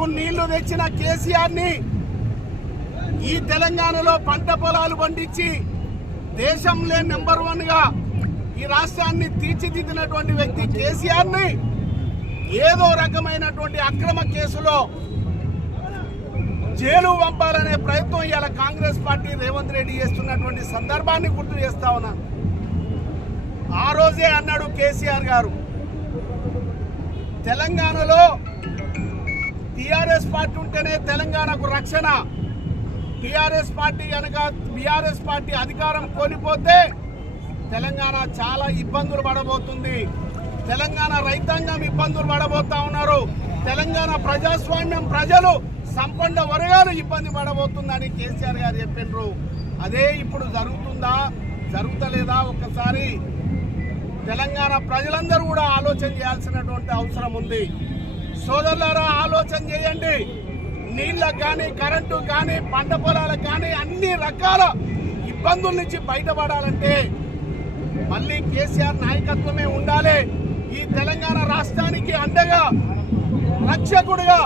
తెలంగాణకు నీళ్ళు తెచ్చిన కేసీఆర్ని ఈ తెలంగాణలో పంట పొలాలు పండించి దేశంలో నెంబర్ వన్గా ఈ రాష్ట్రాన్ని తీర్చిదిద్దినటువంటి వ్యక్తి కేసీఆర్ని ఏదో రకమైనటువంటి అక్రమ కేసులో జైలు పంపాలనే ప్రయత్నం ఇవాళ కాంగ్రెస్ పార్టీ రేవంత్ రెడ్డి చేస్తున్నటువంటి సందర్భాన్ని గుర్తు చేస్తా ఉన్నా. ఆ రోజే అన్నాడు కేసీఆర్ గారు తెలంగాణలో టిఆర్ఎస్ పార్టీ ఉంటేనే తెలంగాణకు రక్షణ. టిఆర్ఎస్ పార్టీ కనుక బీఆర్ఎస్ పార్టీ అధికారం కోల్పోతే తెలంగాణ చాలా ఇబ్బందులు పడబోతుంది. తెలంగాణ రైతాంగం ఇబ్బందులు పడబోతా ఉన్నారు. తెలంగాణ ప్రజాస్వామ్యం ప్రజలు సంపన్న వర్గాలు ఇబ్బంది పడబోతుందని కేసీఆర్ గారు చెప్పిండ్రు అదే ఇప్పుడు జరుగుతుందా జరుగుతలేదా ఒక్కసారి? తెలంగాణ ప్రజలందరూ కూడా ఆలోచన చేయాల్సినటువంటి అవసరం ఉంది. సోదరులారా ఆలోచన చేయండి. నీళ్ళకు కానీ కరెంటు కానీ పంట పొలాలకు కానీ అన్ని రకాల ఇబ్బందుల నుంచి బయటపడాలంటే మళ్ళీ కేసీఆర్ నాయకత్వమే ఉండాలి. ఈ తెలంగాణ రాష్ట్రానికి అండగా రక్షకుడుగా